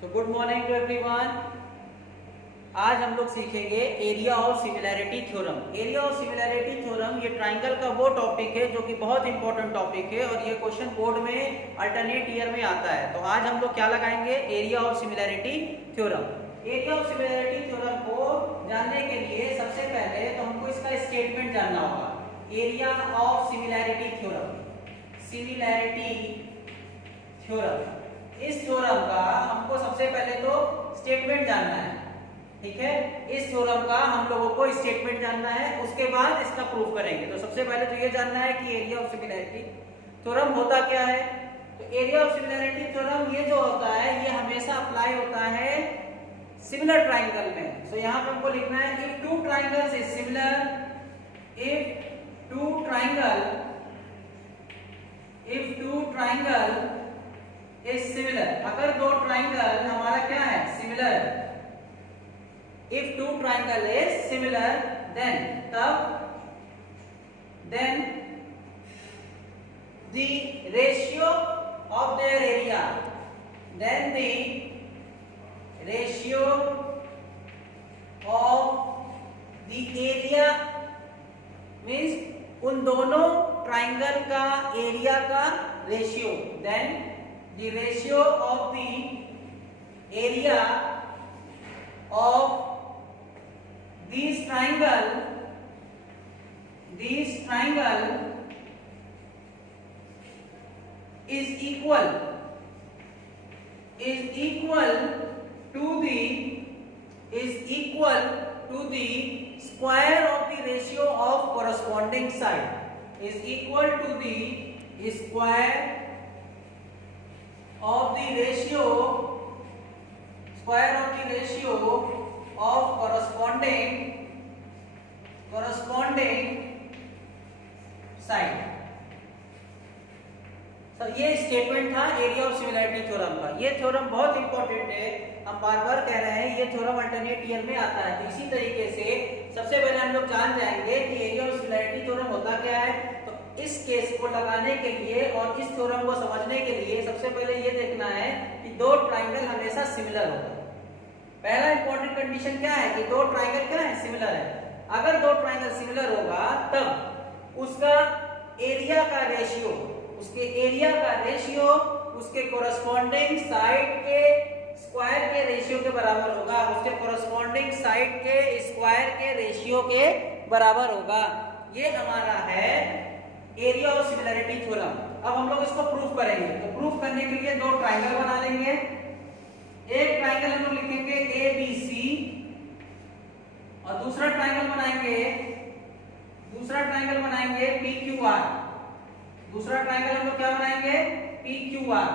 So good morning to everyone. आज हम लोग सीखेंगे area of similarity theorem. Area of similarity theorem ये ट्राइंगल का वो टॉपिक है जो कि बहुत इंपॉर्टेंट टॉपिक है और ये क्वेश्चन बोर्ड में अल्टरनेट ईयर में आता है। तो आज हम लोग क्या लगाएंगे, area of similarity theorem. Area of similarity theorem को जानने के लिए सबसे पहले तो हमको इसका स्टेटमेंट जानना होगा। Area of similarity theorem, similarity theorem, इस थ्योरम का हमको सबसे पहले तो स्टेटमेंट जानना है। ठीक है, इस थ्योरम का हम लोगों को स्टेटमेंट जानना है, उसके बाद इसका प्रूफ करेंगे। तो सबसे पहले तो ये जानना है कि एरिया ऑफ सिमिलैरिटी थ्योरम होता क्या है। तो एरिया ऑफ सिमिलैरिटी थ्योरम ये जो होता है ये हमेशा अप्लाई होता है सिमिलर ट्राइंगल में। सो यहाँ पे हमको लिखना है if two triangles is similar, if two triangle is similar, अगर दो ट्राइंगल हमारा क्या है, similar. If two triangle is similar then the ratio of their area, then the ratio of the area means उन दोनों ट्राइंगल का area का ratio, then the ratio of the area of these triangle is equal to the square of the ratio of corresponding side, is equal to the square of the ratio of corresponding side। तो ये statement था area of similarity theorem का। ये theorem बहुत important है, हम बार बार कह रहे हैं, ये थ्योरम अल्टरनेट ईयर में आता है। तो इसी तरीके से सबसे पहले हम लोग जान जाएंगे कि एरिया ऑफ सिमिलैरिटी थ्योरम होता क्या है। तो इस केस को लगाने के लिए और इस थ्योरम को समझने के लिए सबसे पहले ये देखना है कि दो ट्राइंगल हमेशा सिमिलर होगा। पहला इंपॉर्टेंट कंडीशन क्या है कि दो ट्राइंगल क्या है, सिमिलर है। अगर दो ट्राइंगल सिमिलर होगा तब उसका एरिया का रेशियो, उसके कोरस्पॉन्डिंग साइड के स्क्वायर के रेशियो के बराबर होगा, उसके कोरस्पॉन्डिंग साइड के स्क्वायर के रेशियो के बराबर होगा। ये हमारा है एरिया ऑफ सिमिलैरिटी थ्योरम। अब हम लोग इसको प्रूफ करेंगे। तो प्रूफ करने के लिए दो ट्राइंगल बना लेंगे। एक ट्राइंगल हम लोग लिखेंगे ABC और दूसरा ट्राइंगल बनाएंगे PQR। दूसरा ट्राइंगल हम लोग क्या बनाएंगे, PQR।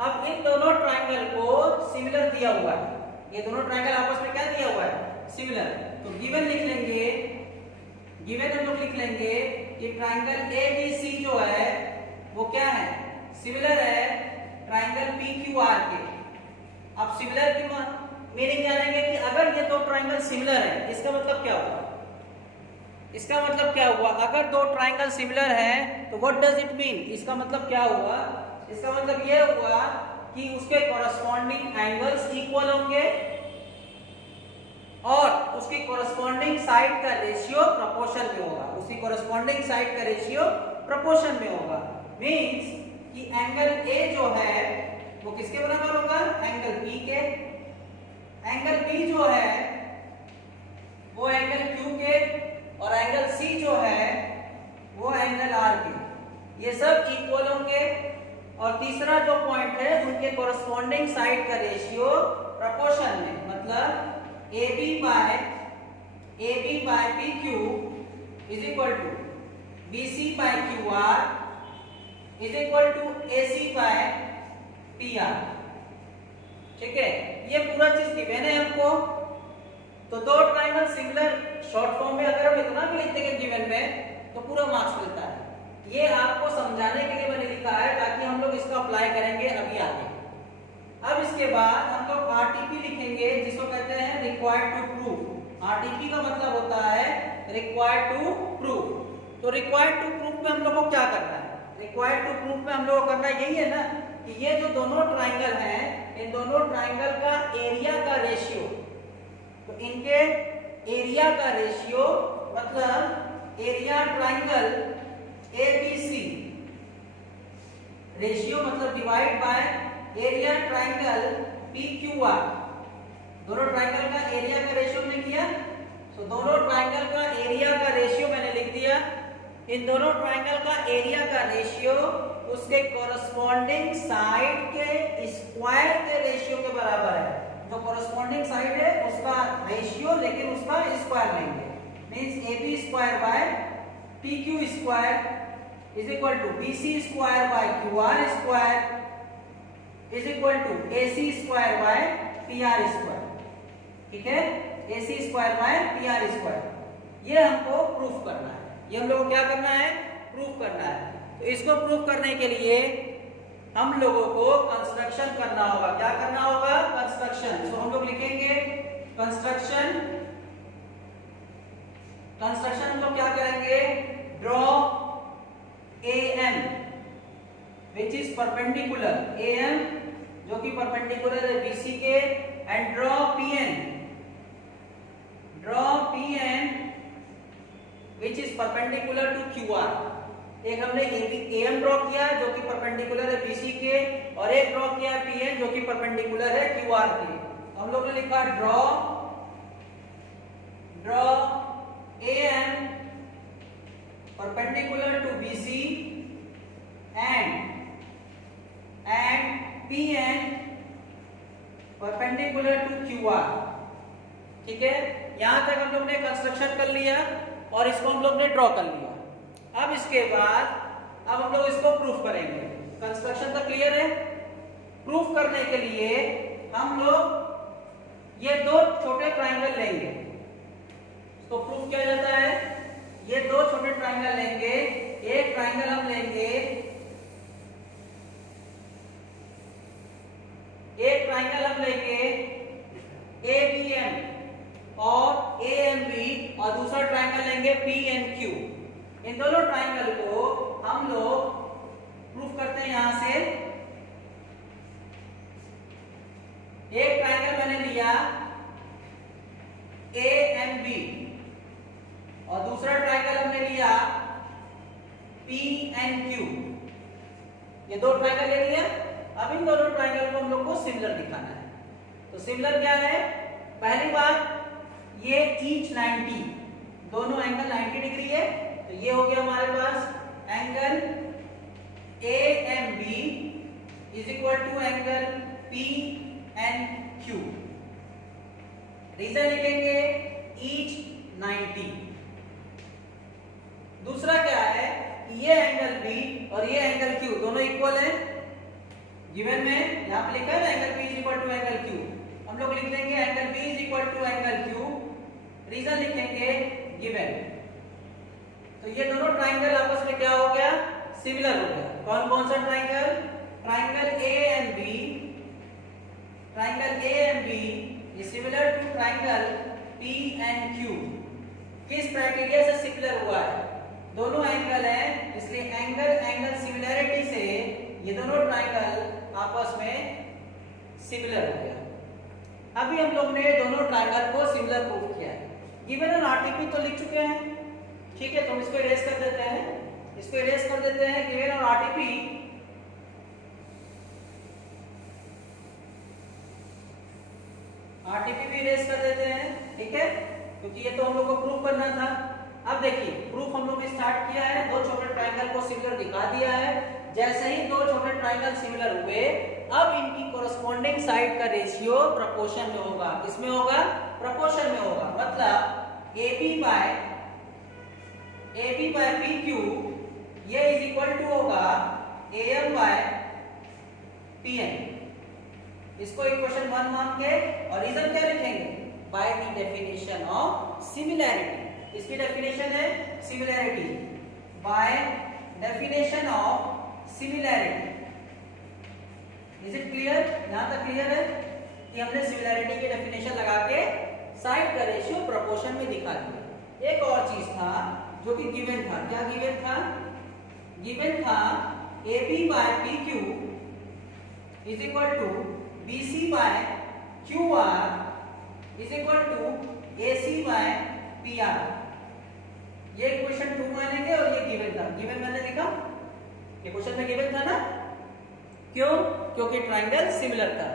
अब इन दोनों ट्राइंगल को सिमिलर दिया हुआ है, ये दोनों ट्राइंगल आपस में क्या दिया हुआ है, सिमिलर। तो गिवन हम लोग लिख लेंगे कि ट्राइंगल ABC जो है वो क्या है, सिमिलर है ट्राइंगल PQR के। अब सिमिलर की मीनिंग जानेंगे कि अगर ये दो ट्राइंगल सिमिलर है इसका मतलब क्या हुआ, अगर दो ट्राइंगल सिमिलर हैं तो व्हाट डज इट मीन, इसका मतलब क्या हुआ, इसका मतलब ये हुआ कि उसके कॉरस्पॉन्डिंग एंगल्स इक्वल होंगे और उसकी कॉरस्पॉन्डिंग साइड का रेशियो प्रोपोर्शन में होगा। मींस कि एंगल A जो है वो किसके बराबर होगा, एंगल B के। एंगल B जो है वो एंगल Q के और एंगल C जो है वो एंगल R के। ये सब इक्वल होंगे और तीसरा जो पॉइंट है उनके कॉरस्पॉन्डिंग साइड का रेशियो प्रोपोर्शन में, मतलब AB by PQ is equal to BC by QR is equal to AC by PR। ठीक है, ये पूरा चीज गिवन है हमको। तो दो ट्राइंगल सिमिलर शॉर्ट फॉर्म में अगर हम इतना भी लिखते हैं गिवन में तो पूरा मार्क्स मिलता है। ये आपको समझाने के लिए मैंने लिखा है ताकि हम लोग इसको अप्लाई करेंगे अभी आगे। अब इसके बाद हम लोग RTP लिखेंगे जिसको कहते हैं रिक्वायर्ड टू प्रूव। RTP का मतलब होता है रिक्वायर्ड टू प्रूव। तो रिक्वायर्ड टू प्रूफ में हम लोग को क्या करना है? रिक्वायर्ड टू प्रूफ में हम लोग को करना यही है ना कि ये जो दोनों ट्राइंगल हैं इन दोनों दोनों ट्राइंगल का एरिया का रेशियो, तो इनके एरिया का रेशियो मतलब एरिया ट्राइंगल एबीसी, रेशियो मतलब divide by area triangle PQR, दोनों ट्राइंगल का एरिया का रेशियो में किया, तो दोनों ट्राइंगल का एरिया का रेशियो मैंने लिख दिया। इन दोनों ट्राइंगल का एरिया का रेशियो उसके कॉरस्पॉन्डिंग साइड के स्क्वायर के रेशियो के बराबर है। जो कॉरस्पॉन्डिंग साइड है उसका रेशियो, लेकिन उसका स्क्वायर लेंगे, means AB square by PQ square is equal to BC square by QR square is equal to AC square by PR square. ठीक है, AC square by PR square. ये हमको proof करना है, ये हम लोगों को क्या करना है, प्रूफ करना है। तो इसको प्रूफ करने के लिए हम लोगों को कंस्ट्रक्शन करना होगा। क्या करना होगा, कंस्ट्रक्शन। तो हम लोग लिखेंगे कंस्ट्रक्शन, कंस्ट्रक्शन हम लोग क्या करेंगे, draw AM which is perpendicular, AM जो कि परपेंडिकुलर है BC के, and draw PN, draw PN which is perpendicular to QR। एक हमने AM ड्रॉ किया जो कि परपेंडिकुलर है BC के, और एक ड्रॉ किया PN जो कि परपेंडिकुलर है QR के। हम लोग ने लिखा draw AM perpendicular to BC and PN perpendicular to QR। ठीक है, यहां तक हम लोग ने कंस्ट्रक्शन कर लिया और इसको हम लोग ने ड्रॉ कर लिया। अब इसके बाद अब हम लोग इसको प्रूफ करेंगे। कंस्ट्रक्शन तो क्लियर है। प्रूफ करने के लिए हम लोग ये दो छोटे ट्राइंगल लेंगे। तो प्रूफ किया जाता है, ये दो छोटे ट्राइंगल लेंगे। एक ट्राइंगल हम लेंगे, एक ट्राइंगल हम लेंगे ABM और AMB, और दूसरा ट्राइंगल लेंगे PNQ। इन दोनों ट्राइंगल को हम लोग प्रूफ करते हैं। यहां से एक ट्राइंगल मैंने लिया AMB और दूसरा ट्राइंगल हमने लिया PNQ। ये दो ट्राइंगल ले लिया। अब इन दोनों ट्राइंगल को हम लोग को सिमिलर दिखाना है। तो सिमिलर क्या है, पहली बात ये ईच 90, दोनों एंगल 90 डिग्री है, तो ये हो गया हमारे पास angle AMB is equal to angle PNQ। Reason लिखेंगे ईच 90। दूसरा क्या है, ये एंगल B और ये एंगल Q दोनों इक्वल है। गिवन में यहां पे लिखा है ना angle P is equal to angle Q, हम लोग लिख देंगे angle B is equal to angle Q। Reason लिखेंगे गिवन। तो ये दोनों ट्राइंगल आपस में क्या हो गया, सिमिलर हो गया। कौन कौन सा triangle, triangle AMB, triangle AMB is similar to triangle PNQ। किस क्राइटेरिया से सिमिलर हुआ है, दोनों एंगल हैं, इसलिए एंगल सिमिलैरिटी से ये दोनों ट्राइंगल आपस में सिमिलर हो गया। अभी हम लोग ने दोनों ट्राइंगल को सिमिलर प्रूफ किया है। गिवन और आरटीपी तो लिख चुके हैं, ठीक है, तो हम इसको इरेज कर देते हैं, इसको इरेज कर देते हैं। गिवन और आरटीपी भी इरेज कर देते हैं, ठीक है, क्योंकि ये तो हम लोग को प्रूफ करना था। अब देखिए प्रूफ हम लोग ने स्टार्ट किया है, दो छोटे ट्राइंगल को सिमिलर दिखा दिया है। जैसे ही दो छोटे ट्राइंगल सिमिलर हुए, अब इनकी कोरस्पॉन्डिंग साइड का रेशियो प्रोपोर्शन में होगा। किसमें होगा, प्रोपोर्शन में होगा। मतलब AB बाय PQ ये इज इक्वल टू होगा AM बाय PN। इसको इक्वेशन 1 मान के, और रीजन क्या लिखेंगे, by the definition of similarity. इसकी डेफिनेशन है similarity, by definition of similarity. Is it clear, यहां तक क्लियर है कि हमने सिमिलैरिटी की डेफिनेशन लगा के साइड का रेशियो प्रोपोर्शन में दिखा दिया। एक और चीज था जो कि गिवन था। क्या गिवन था, गिवन था AB by PQ is equal to BC by is equal to AC by PR। ये क्वेश्चन 2 मानेंगे और ये गिवन था, गिवन मैंने लिखा, ये क्वेश्चन में गिवन था ना, क्यों? क्योंकि ट्रायंगल सिमिलर था।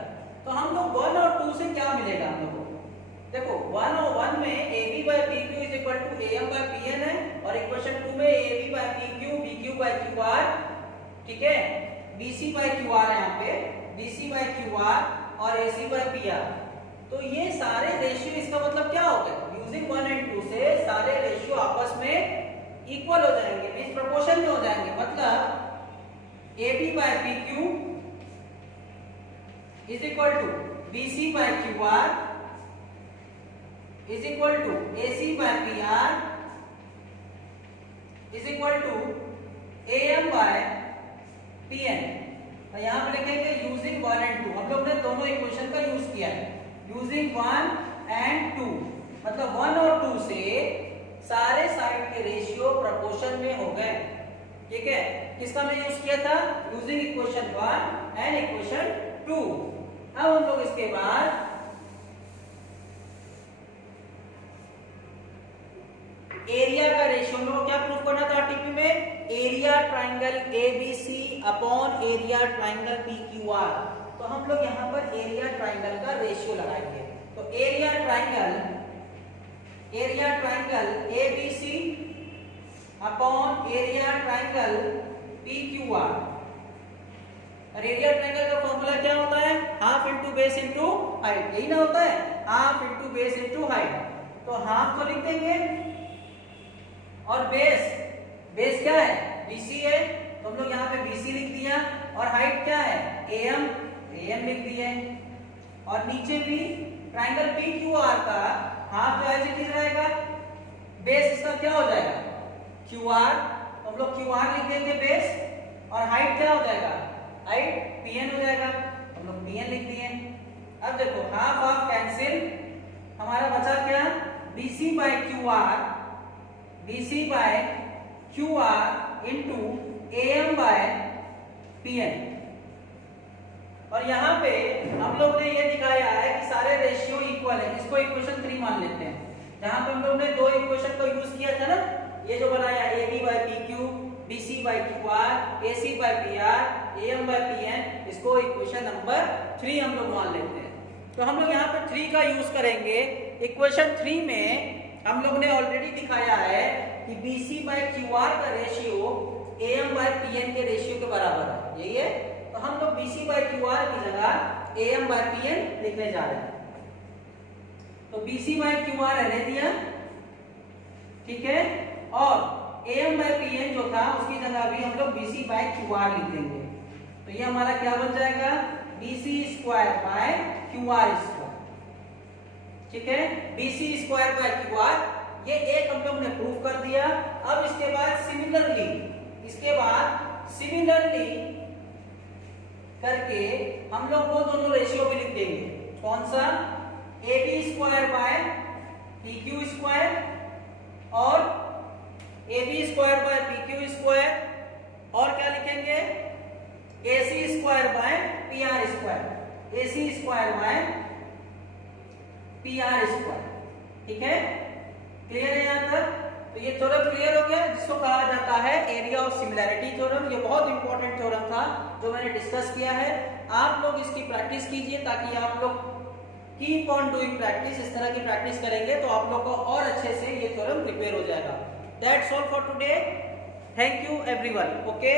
तो हम लोग 1 और 2 से क्या मिलेगा हम लोगों को? देखो 1 और 1 में AB by PQ is equal to AM by PN है, और इक्वेशन 2 में AB by PQ BQ by QR, ठीक है, BC by QR है यहाँ पे, BC by QR और AC by PR। तो ये सारे रेशियो, इसका मतलब क्या हो गया? यूजिंग 1 एंड 2 से सारे रेशियो आपस में इक्वल हो जाएंगे, मींस प्रोपोर्शन में हो जाएंगे। मतलब AB by PQ is equal to BC by QR is equal to AC by PR is equal to AM by PN। और यहाँ पे लिखेंगे यूजिंग 1 एंड 2। हम लोग ने दोनों इक्वेशन का यूज किया है, यूजिंग 1 एंड 2, मतलब 1 और 2 से सारे साइड के रेशियो प्रोपोर्शन में हो गए, ठीक है। किसका मैं यूज किया था? Using equation 1 and equation 2। अब हम लोग इसके बाद एरिया का रेशियो में क्या प्रूफ करना था टीपी में? Area triangle ABC upon area triangle PQR। तो हम लोग यहाँ पर एरिया ट्राइंगल का रेशियो लगाएंगे। तो area triangle ABC upon area triangle PQR। और एरिया ट्राइंगल का फॉर्मूला क्या होता है? Half into base into height, यही ना होता है, half into base into height. तो हाफ तो लिख देंगे, और बेस क्या है? BC है, तो हम लोग यहाँ पे BC लिख दिया, और हाइट क्या है? AM लिख दिए। और नीचे भी ट्राइंगल PQR का हाफ जो एज इट इज रहेगा, बेस इसका क्या हो जाएगा? QR, तो हम लोग QR लिख देंगे बेस, और हाइट क्या हो जाएगा? हाइट PN हो जाएगा, हम लोग PN लिख दिए। अब देखो हाफ हाफ कैंसिल, हमारा बचा क्या? BC by QR into AM by PN। और यहाँ पे हम लोग ने ये दिखाया है कि सारे रेशियो इक्वल है, इसको इक्वेशन 3 मान लेते हैं। जहाँ पे हम लोग ने दो इक्वेशन को यूज किया था ना, ये जो बनाया AB by PQ, BC by QR, AC by PR, AM by PN, इसको इक्वेशन नंबर 3 हम लोग मान लेते हैं। तो हम लोग यहाँ पे 3 का यूज करेंगे। इक्वेशन 3 में हम लोग ने ऑलरेडी दिखाया है कि BC बाय QR का रेशियो AM बाय PN के रेशियो के बराबर है, यही है। तो हम लोग BC बाय QR की जगह AM बाय PN लिखने जा रहे हैं। तो BC बाय QR रहने दिया, ठीक है, और AM बाय PN जो था उसकी जगह भी हम लोग BC बाय QR लिख देंगे। तो ये हमारा क्या बन जाएगा? BC square by QR square, ठीक है, BC स्क्वायर बाय QR। ये एक हम लोग ने प्रूफ कर दिया। अब इसके बाद सिमिलरली करके हम लोग वो दोनों रेशियो भी लिख देंगे। कौन सा? AB square by PQ square और AB square by PQ square, और क्या लिखेंगे? AC square by PR square, AC square by PR square, ठीक है। क्लियर है यहाँ तक? तो ये थ्योरम क्लियर हो गया, जिसको कहा जाता है एरिया ऑफ सिमिलैरिटी थ्योरम। ये बहुत इंपॉर्टेंट थ्योरम था जो मैंने डिस्कस किया है। आप लोग इसकी प्रैक्टिस कीजिए, ताकि आप लोग कीप ऑन डूइंग प्रैक्टिस। इस तरह की प्रैक्टिस करेंगे तो आप लोग को और अच्छे से ये थ्योरम प्रिपेयर हो जाएगा। That's all for today. Thank you everyone. Okay.